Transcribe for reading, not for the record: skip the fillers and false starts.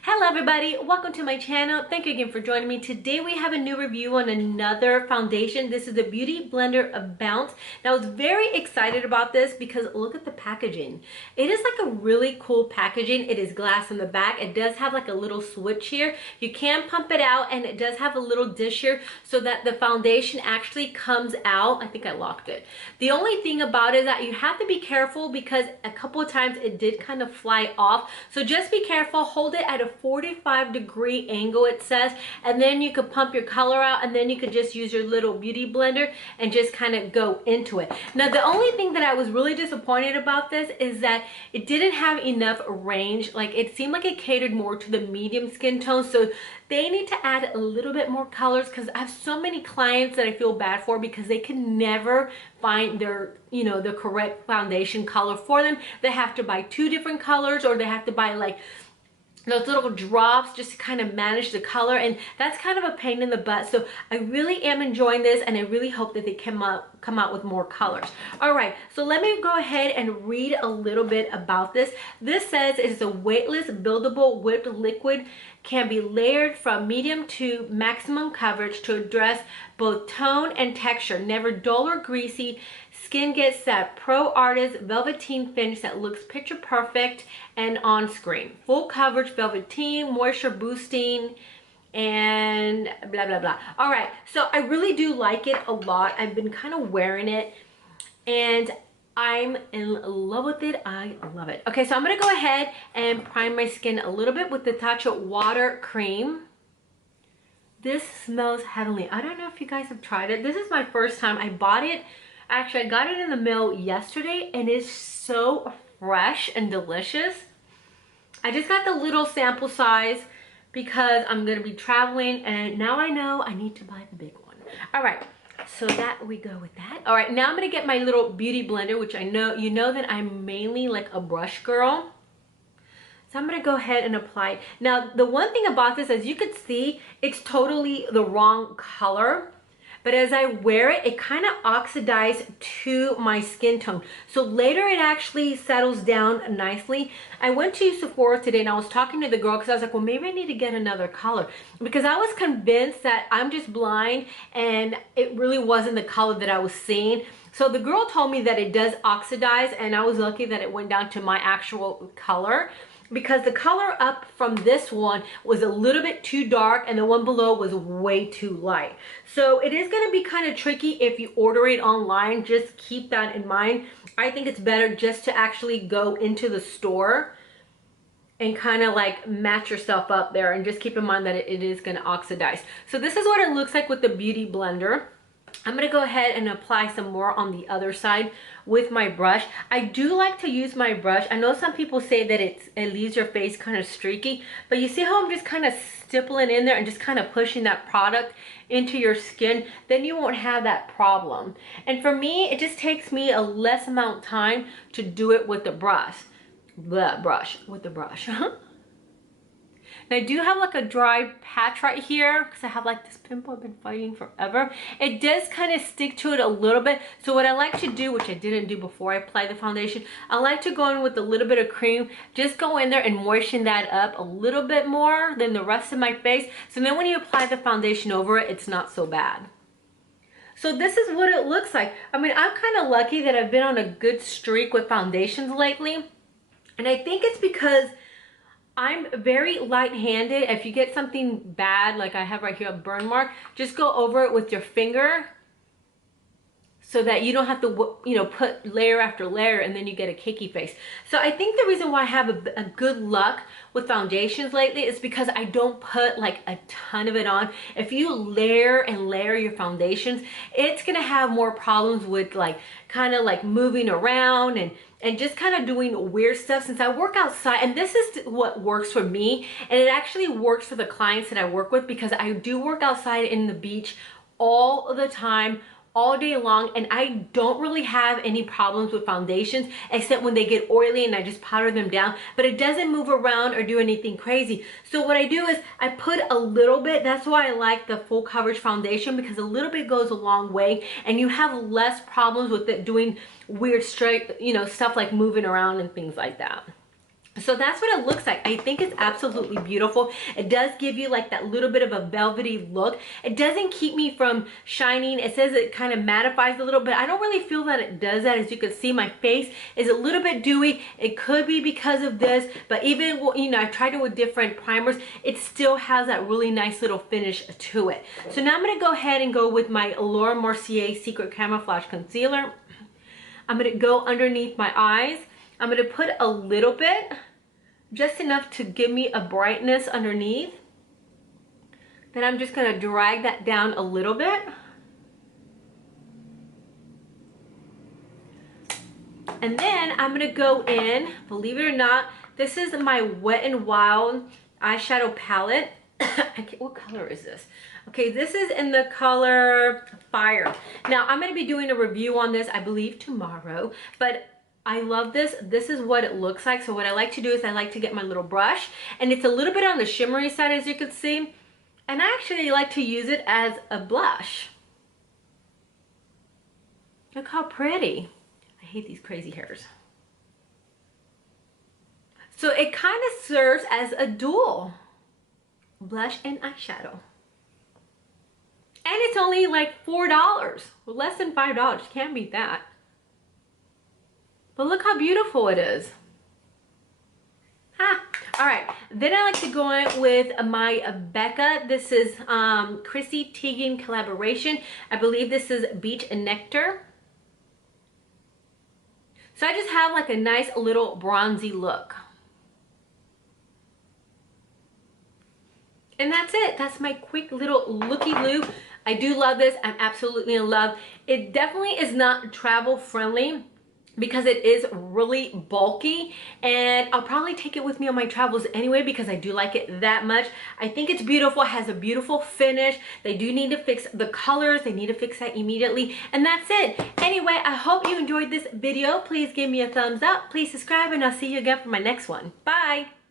Hello everybody, welcome to my channel. Thank you again for joining me. Today we have a new review on another foundation. This is the Beauty Blender of Bounce. Now I was very excited about this because look at the packaging. It is like a really cool packaging. It is glass in the back. It does have like a little switch here. You can pump it out and it does have a little dish here so that the foundation actually comes out. I think I locked it. The only thing about it is that you have to be careful because a couple of times it did kind of fly off. So just be careful, hold it at a 45-degree angle it says, and then you could pump your color out and then you could just use your little beauty blender and just kind of go into it. Now the only thing that I was really disappointed about this is that it didn't have enough range. Like it seemed like it catered more to the medium skin tone, so they need to add a little bit more colors because I have so many clients that I feel bad for because they can never find their, the correct foundation color for them. They have to buy two different colors, or they have to buy like those little drops just to kind of manage the color, and that's kind of a pain in the butt. So I really am enjoying this and I really hope that they come out with more colors. All right, so let me go ahead and read a little bit about this. This says it is a weightless buildable whipped liquid, can be layered from medium to maximum coverage to address both tone and texture, never dull or greasy. Skin gets that pro artist velveteen finish that looks picture perfect and on screen. Full coverage velveteen, moisture boosting, and blah blah blah. All right, so I really do like it a lot. I've been kind of wearing it and I'm in love with it. I love it. Okay, so I'm gonna go ahead and prime my skin a little bit with the Tatcha water cream. This smells heavenly. I don't know if you guys have tried it. This is my first time. I bought it. Actually, I got it in the mail yesterday and it's so fresh and delicious. I just got the little sample size because I'm gonna be traveling and now I know I need to buy the big one. All right, so that we go with that. All right, now I'm gonna get my little beauty blender, which I know, you know that I'm mainly like a brush girl. So I'm gonna go ahead and apply it. Now, the one thing about this, as you can see, it's totally the wrong color. But as I wear it, it kind of oxidized to my skin tone. So later it actually settles down nicely. I went to Sephora today and I was talking to the girl because I was like, well, maybe I need to get another color. Because I was convinced that I'm just blind and it really wasn't the color that I was seeing. So the girl told me that it does oxidize, and I was lucky that it went down to my actual color, because the color up from this one was a little bit too dark and the one below was way too light. So it is going to be kind of tricky if you order it online. Just keep that in mind. I think it's better just to actually go into the store and kind of like match yourself up there, and just keep in mind that it is going to oxidize. So this is what it looks like with the beauty blender. I'm going to go ahead and apply some more on the other side with my brush. I do like to use my brush. I know some people say that it leaves your face kind of streaky, but you see how I'm just kind of stippling in there and just kind of pushing that product into your skin? Then you won't have that problem. And for me, it just takes me a less amount of time to do it with the brush. With the brush. And I do have like a dry patch right here because I have like this pimple I've been fighting forever. It does kind of stick to it a little bit. So what I like to do, which I didn't do before I applied the foundation, I like to go in with a little bit of cream. Just go in there and moisten that up a little bit more than the rest of my face. So then when you apply the foundation over it, it's not so bad. So this is what it looks like. I mean, I'm kind of lucky that I've been on a good streak with foundations lately. And I think it's because I'm very light-handed. If you get something bad, like I have right here, a burn mark, just go over it with your finger so that you don't have to, put layer after layer and then you get a cakey face. So I think the reason why I have a good luck with foundations lately is because I don't put like a ton of it on. If you layer and layer your foundations, it's gonna have more problems with like kind of like moving around and just kind of doing weird stuff. Since I work outside, and this is what works for me, and it actually works for the clients that I work with, because I do work outside in the beach all the time, all day long, and I don't really have any problems with foundations except when they get oily and I just powder them down, but it doesn't move around or do anything crazy. So what I do is I put a little bit. That's why I like the full coverage foundation, because a little bit goes a long way and you have less problems with it doing weird straight, stuff like moving around and things like that. So that's what it looks like. I think it's absolutely beautiful. It does give you like that little bit of a velvety look. It doesn't keep me from shining. It says it kind of mattifies a little bit. I don't really feel that it does that. As you can see, my face is a little bit dewy. It could be because of this, but even, you know, I've tried it with different primers. It still has that really nice little finish to it. So now I'm going to go ahead and go with my Laura Mercier Secret Camouflage Concealer. I'm going to go underneath my eyes. I'm going to put a little bit, just enough to give me a brightness underneath. Then I'm just going to drag that down a little bit. And then I'm going to go in, believe it or not, this is my Wet n Wild eyeshadow palette. What color is this? Okay, this is in the color Fire. Now, I'm going to be doing a review on this, I believe, tomorrow. But I love this. This is what it looks like. So what I like to do is I like to get my little brush, and it's a little bit on the shimmery side, as you can see. And I actually like to use it as a blush. Look how pretty. I hate these crazy hairs. So it kind of serves as a dual blush and eyeshadow. And it's only like $4, less than $5. Can't beat that. But look how beautiful it is. All right, then I like to go in with my Becca. This is Chrissy Teigen collaboration. I believe this is Beach and Nectar. So I just have like a nice little bronzy look. And that's it. That's my quick little looky-loo. I do love this. I'm absolutely in love. It definitely is not travel friendly, because it is really bulky, and I'll probably take it with me on my travels anyway because I do like it that much. I think it's beautiful. It has a beautiful finish. They do need to fix the colors. They need to fix that immediately, and that's it. Anyway, I hope you enjoyed this video. Please give me a thumbs up. Please subscribe, and I'll see you again for my next one. Bye.